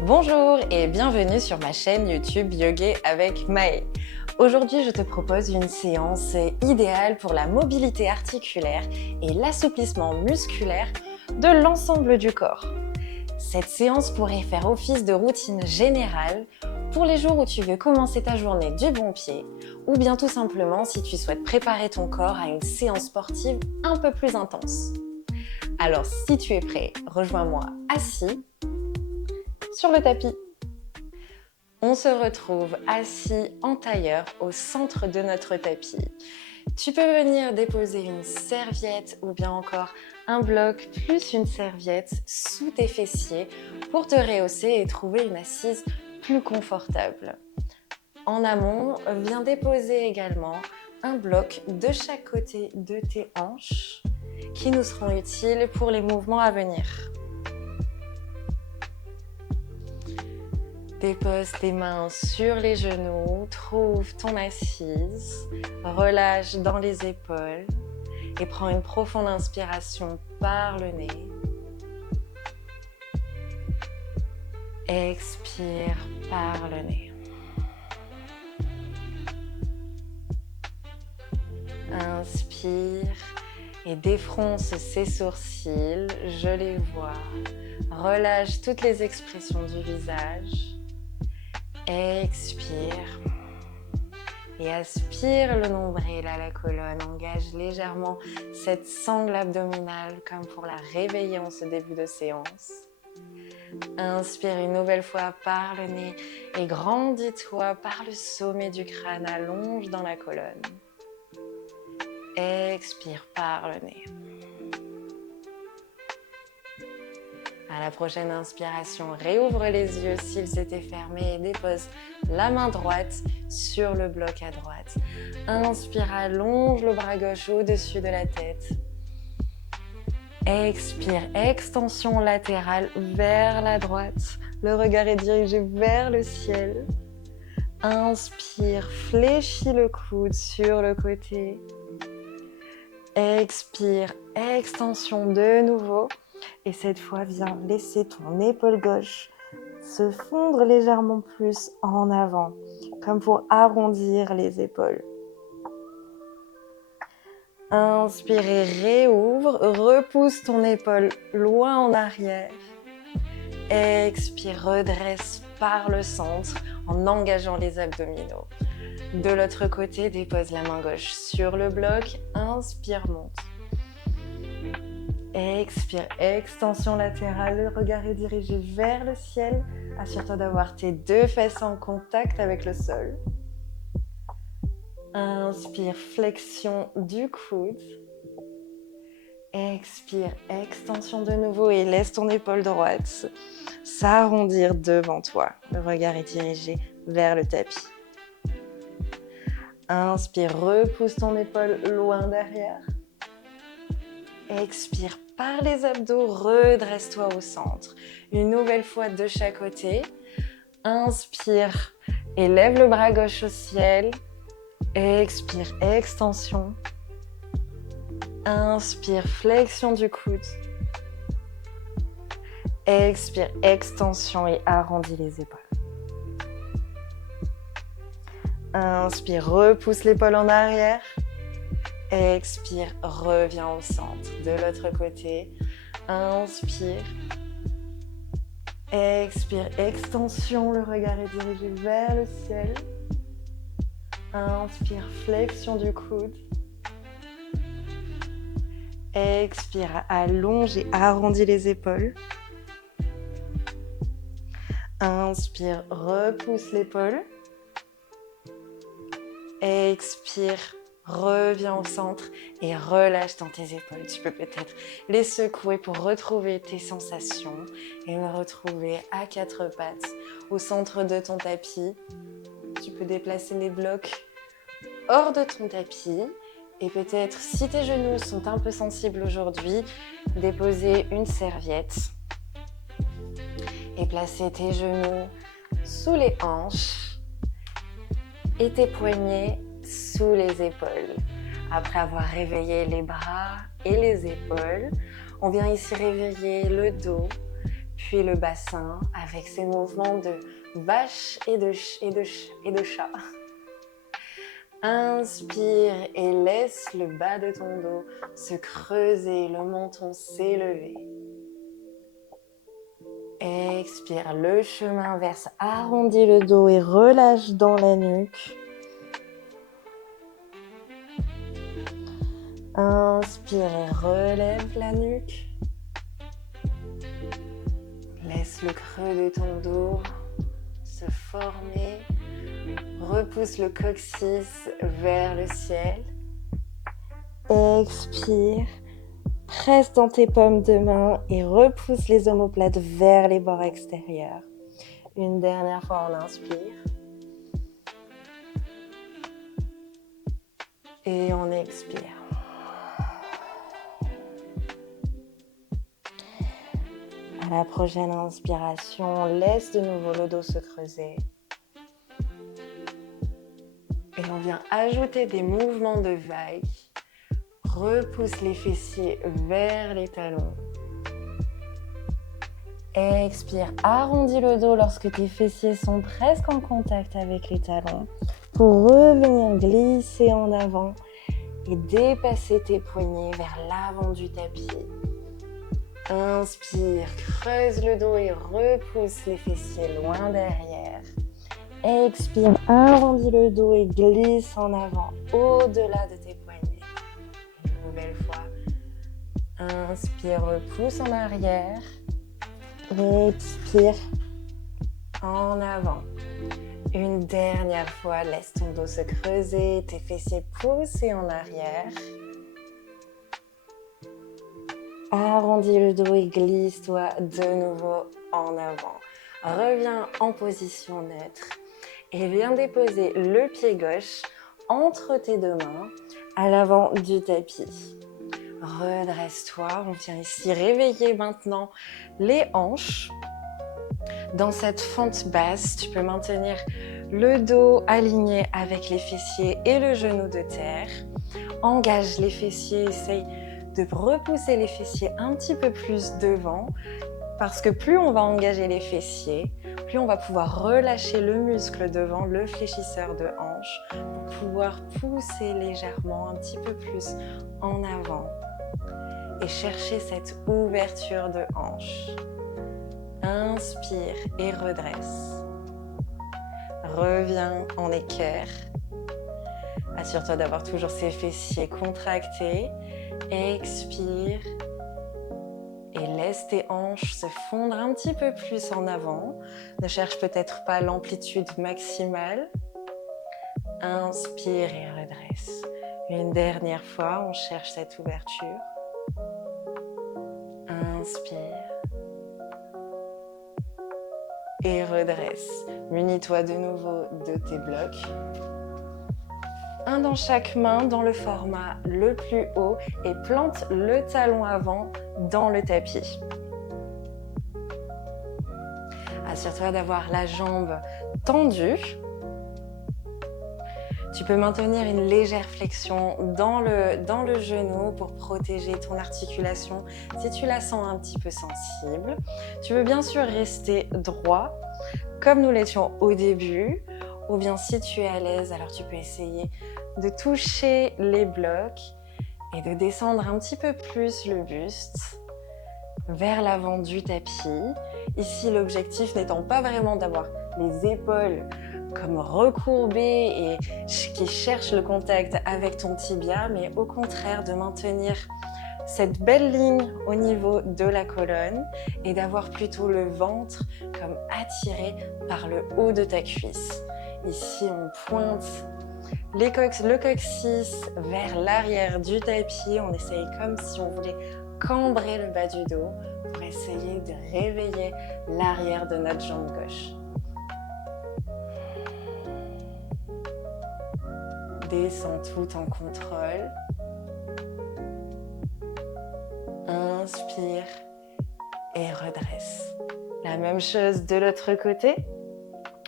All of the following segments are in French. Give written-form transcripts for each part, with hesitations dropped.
Bonjour et bienvenue sur ma chaîne YouTube Yoga avec Maë. Aujourd'hui, je te propose une séance idéale pour la mobilité articulaire et l'assouplissement musculaire de l'ensemble du corps. Cette séance pourrait faire office de routine générale pour les jours où tu veux commencer ta journée du bon pied ou bien tout simplement si tu souhaites préparer ton corps à une séance sportive un peu plus intense. Alors si tu es prêt, rejoins-moi assis sur le tapis. On se retrouve assis en tailleur au centre de notre tapis. Tu peux venir déposer une serviette ou bien encore un bloc plus une serviette sous tes fessiers pour te rehausser et trouver une assise plus confortable. En amont, viens déposer également un bloc de chaque côté de tes hanches qui nous seront utiles pour les mouvements à venir. Dépose tes mains sur les genoux, trouve ton assise, relâche dans les épaules et prends une profonde inspiration par le nez. Expire par le nez. Inspire et défronce ses sourcils, je les vois. Relâche toutes les expressions du visage. Expire et aspire le nombril à la colonne. Engage légèrement cette sangle abdominale comme pour la réveiller en ce début de séance. Inspire une nouvelle fois par le nez et grandis-toi par le sommet du crâne, allonge dans la colonne. Expire par le nez. À la prochaine inspiration, réouvre les yeux s'ils étaient fermés et dépose la main droite sur le bloc à droite. Inspire, allonge le bras gauche au-dessus de la tête. Expire, extension latérale vers la droite. Le regard est dirigé vers le ciel. Inspire, fléchis le coude sur le côté. Expire, extension de nouveau. Et cette fois, viens laisser ton épaule gauche se fondre légèrement plus en avant, comme pour arrondir les épaules. Inspire et réouvre, repousse ton épaule loin en arrière. Expire, redresse par le centre en engageant les abdominaux. De l'autre côté, dépose la main gauche sur le bloc, inspire, monte. Expire, extension latérale, le regard est dirigé vers le ciel. Assure-toi d'avoir tes deux fesses en contact avec le sol. Inspire, flexion du coude. Expire, extension de nouveau et laisse ton épaule droite s'arrondir devant toi. Le regard est dirigé vers le tapis. Inspire, repousse ton épaule loin derrière. Expire par les abdos, redresse-toi au centre. Une nouvelle fois de chaque côté. Inspire et lève le bras gauche au ciel. Expire, extension. Inspire, flexion du coude. Expire, extension et arrondis les épaules. Inspire, repousse l'épaule en arrière. Expire, reviens au centre. De l'autre côté, inspire. Expire, extension, le regard est dirigé vers le ciel. Inspire, flexion du coude. Expire, allonge et arrondis les épaules. Inspire, repousse l'épaule. Expire, reviens au centre et relâche dans tes épaules. Tu peux peut-être les secouer pour retrouver tes sensations et me retrouver à quatre pattes au centre de ton tapis. Tu peux déplacer les blocs hors de ton tapis et peut-être, si tes genoux sont un peu sensibles aujourd'hui, déposer une serviette et placer tes genoux sous les hanches et tes poignets sous les épaules. Après avoir réveillé les bras et les épaules, on vient ici réveiller le dos, puis appuie le bassin avec ces mouvements de vache et de chat. Inspire et laisse le bas de ton dos se creuser, le menton s'élever. Expire, le chemin inverse, arrondis le dos et relâche dans la nuque. Inspire et relève la nuque. Laisse le creux de ton dos se former. Repousse le coccyx vers le ciel. Expire. Presse dans tes paumes de main et repousse les omoplates vers les bords extérieurs. Une dernière fois, on inspire. Et on expire. À la prochaine inspiration, laisse de nouveau le dos se creuser. Et on vient ajouter des mouvements de vague. Repousse les fessiers vers les talons. Expire, arrondis le dos lorsque tes fessiers sont presque en contact avec les talons pour revenir glisser en avant et dépasser tes poignets vers l'avant du tapis. Inspire, creuse le dos et repousse les fessiers loin derrière. Expire, arrondis le dos et glisse en avant, au-delà de tes poignets. Une nouvelle fois. Inspire, repousse en arrière. Expire, en avant. Une dernière fois, laisse ton dos se creuser, tes fessiers pousser en arrière. Arrondis le dos et glisse-toi de nouveau en avant. Reviens en position neutre et viens déposer le pied gauche entre tes deux mains à l'avant du tapis. Redresse-toi, on vient ici réveiller maintenant les hanches. Dans cette fente basse, tu peux maintenir le dos aligné avec les fessiers et le genou de terre. Engage les fessiers, essaye de repousser les fessiers un petit peu plus devant parce que plus on va engager les fessiers, plus on va pouvoir relâcher le muscle devant, le fléchisseur de hanche pour pouvoir pousser légèrement un petit peu plus en avant et chercher cette ouverture de hanche. Inspire et redresse. Reviens en équerre. Assure-toi d'avoir toujours ces fessiers contractés. Expire et laisse tes hanches se fondre un petit peu plus en avant. Ne cherche peut-être pas l'amplitude maximale. Inspire et redresse. Une dernière fois, on cherche cette ouverture. Inspire et redresse. Munis-toi de nouveau de tes blocs. Un dans chaque main dans le format le plus haut et plante le talon avant dans le tapis. Assure-toi d'avoir la jambe tendue. Tu peux maintenir une légère flexion dans le genou pour protéger ton articulation si tu la sens un petit peu sensible. Tu veux bien sûr rester droit comme nous l'étions au début. Ou bien si tu es à l'aise, alors tu peux essayer de toucher les blocs et de descendre un petit peu plus le buste vers l'avant du tapis. Ici, l'objectif n'étant pas vraiment d'avoir les épaules comme recourbées et qui cherchent le contact avec ton tibia, mais au contraire de maintenir cette belle ligne au niveau de la colonne et d'avoir plutôt le ventre comme attiré par le haut de ta cuisse. Ici, on pointe le coccyx vers l'arrière du tapis. On essaye comme si on voulait cambrer le bas du dos pour essayer de réveiller l'arrière de notre jambe gauche. Descends tout en contrôle. Inspire et redresse. La même chose de l'autre côté.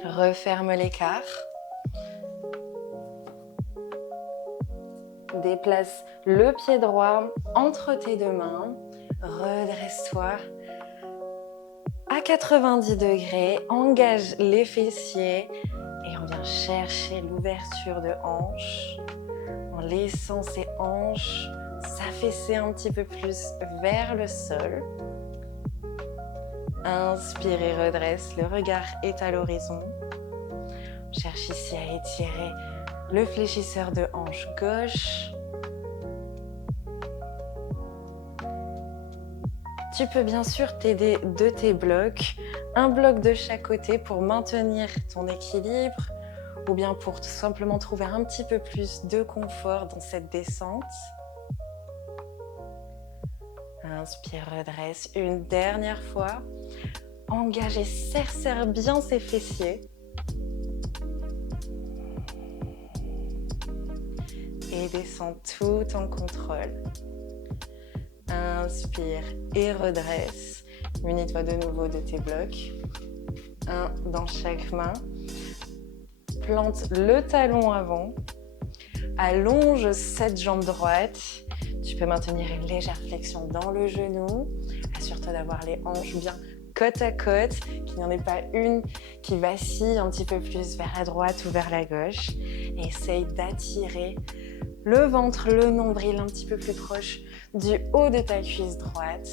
Referme l'écart. Déplace le pied droit entre tes deux mains. Redresse-toi. 90 degrés, engage les fessiers et on vient chercher l'ouverture de hanche en laissant ses hanches s'affaisser un petit peu plus vers le sol. Inspire et redresse, le regard est à l'horizon. On cherche ici à étirer le fléchisseur de hanche gauche. Tu peux bien sûr t'aider de tes blocs, un bloc de chaque côté pour maintenir ton équilibre ou bien pour tout simplement trouver un petit peu plus de confort dans cette descente. Inspire, redresse une dernière fois. Engage et serre bien ses fessiers. Et descends tout en contrôle. Inspire et redresse. Munis-toi de nouveau de tes blocs. Un dans chaque main. Plante le talon avant. Allonge cette jambe droite. Tu peux maintenir une légère flexion dans le genou. Assure-toi d'avoir les hanches bien côte à côte, qu'il n'y en ait pas une qui vacille un petit peu plus vers la droite ou vers la gauche. Et essaye d'attirer le ventre, le nombril un petit peu plus proche du haut de ta cuisse droite.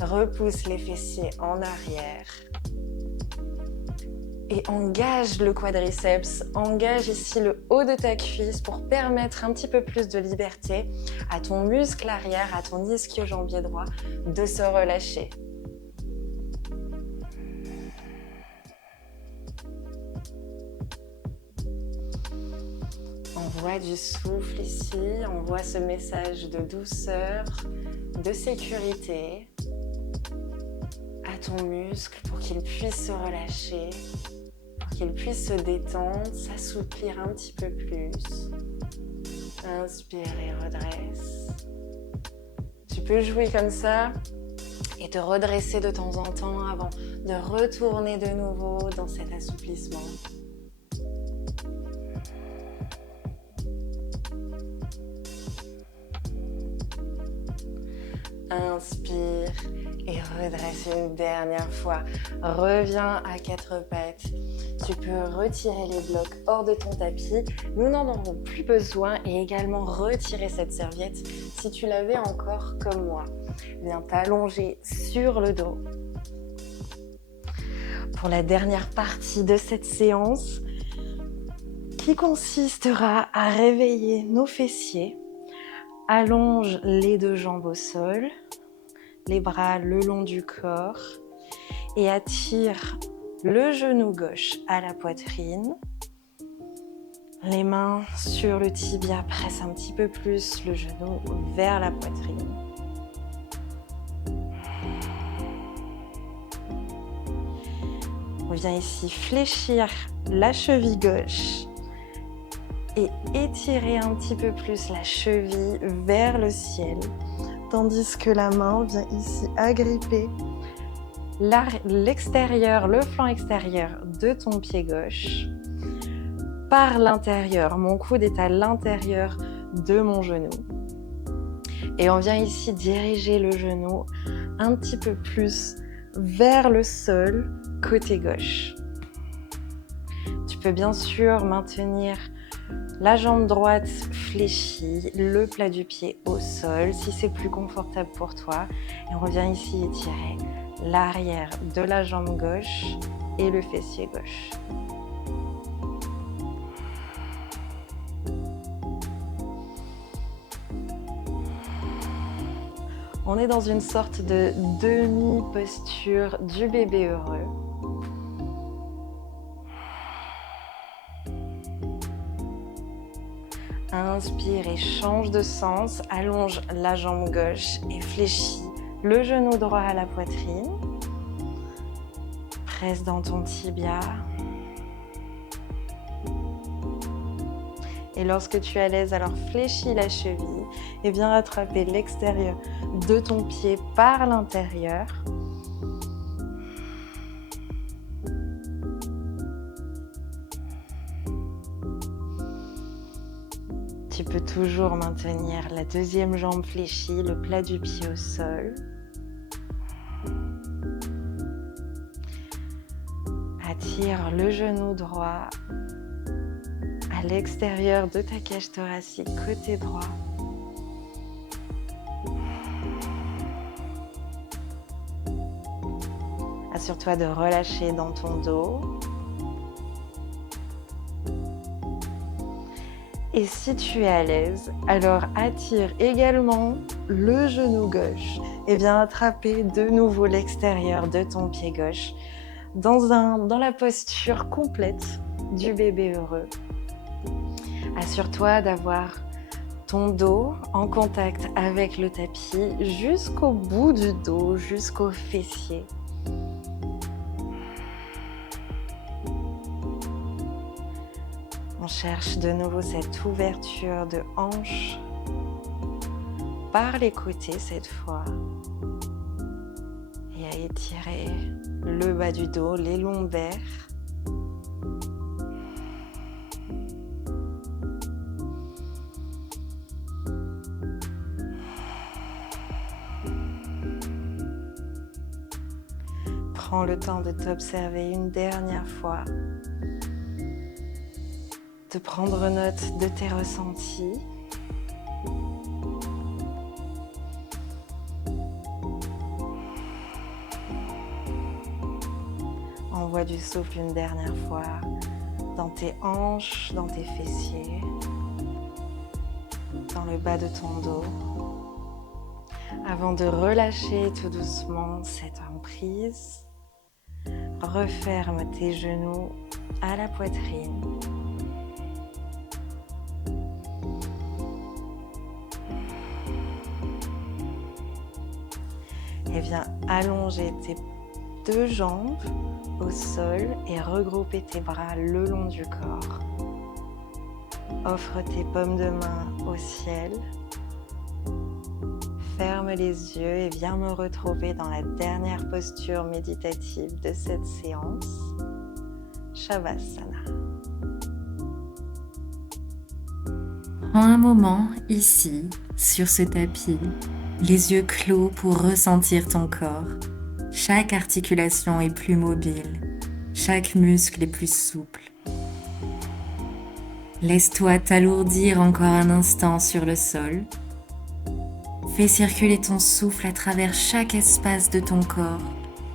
Repousse les fessiers en arrière. Et engage le quadriceps, engage ici le haut de ta cuisse pour permettre un petit peu plus de liberté à ton muscle arrière, à ton ischio-jambier droit de se relâcher. Envoie du souffle ici, envoie ce message de douceur, de sécurité à ton muscle pour qu'il puisse se relâcher, pour qu'il puisse se détendre, s'assouplir un petit peu plus. Inspire et redresse. Tu peux jouer comme ça et te redresser de temps en temps avant de retourner de nouveau dans cet assouplissement. Inspire et redresse une dernière fois. Reviens à quatre pattes. Tu peux retirer les blocs hors de ton tapis. Nous n'en aurons plus besoin et également retirer cette serviette si tu l'avais encore comme moi. Viens t'allonger sur le dos. Pour la dernière partie de cette séance qui consistera à réveiller nos fessiers. Allonge les deux jambes au sol, les bras le long du corps et attire le genou gauche à la poitrine. Les mains sur le tibia, presse un petit peu plus le genou vers la poitrine. On vient ici fléchir la cheville gauche et étirer un petit peu plus la cheville vers le ciel, tandis que la main vient ici agripper l'extérieur, le flanc extérieur de ton pied gauche par l'intérieur. Mon coude est à l'intérieur de mon genou. Et on vient ici diriger le genou un petit peu plus vers le sol, côté gauche. Tu peux bien sûr maintenir la jambe droite fléchie, le plat du pied au sol, si c'est plus confortable pour toi. Et on revient ici étirer l'arrière de la jambe gauche et le fessier gauche. On est dans une sorte de demi-posture du bébé heureux. Inspire et change de sens, allonge la jambe gauche et fléchis le genou droit à la poitrine. Presse dans ton tibia. Et lorsque tu es à l'aise, alors fléchis la cheville et viens rattraper l'extérieur de ton pied par l'intérieur. Tu peux toujours maintenir la deuxième jambe fléchie, le plat du pied au sol. Attire le genou droit à l'extérieur de ta cage thoracique, côté droit. Assure-toi de relâcher dans ton dos. Et si tu es à l'aise, alors attire également le genou gauche et viens attraper de nouveau l'extérieur de ton pied gauche dans la posture complète du bébé heureux. Assure-toi d'avoir ton dos en contact avec le tapis jusqu'au bout du dos, jusqu'au fessier. On cherche de nouveau cette ouverture de hanche par les côtés cette fois et à étirer le bas du dos, les lombaires. Prends le temps de t'observer une dernière fois, de prendre note de tes ressentis. Envoie du souffle une dernière fois dans tes hanches, dans tes fessiers, dans le bas de ton dos, avant de relâcher tout doucement cette emprise. Referme tes genoux à la poitrine. Et viens allonger tes deux jambes au sol et regrouper tes bras le long du corps. Offre tes paumes de main au ciel. Ferme les yeux et viens me retrouver dans la dernière posture méditative de cette séance, Shavasana. Prends un moment ici, sur ce tapis, les yeux clos pour ressentir ton corps. Chaque articulation est plus mobile, chaque muscle est plus souple. Laisse-toi t'alourdir encore un instant sur le sol. Fais circuler ton souffle à travers chaque espace de ton corps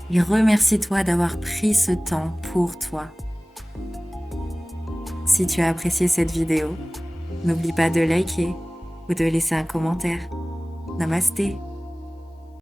et remercie-toi d'avoir pris ce temps pour toi. Si tu as apprécié cette vidéo, n'oublie pas de liker ou de laisser un commentaire. Namasté.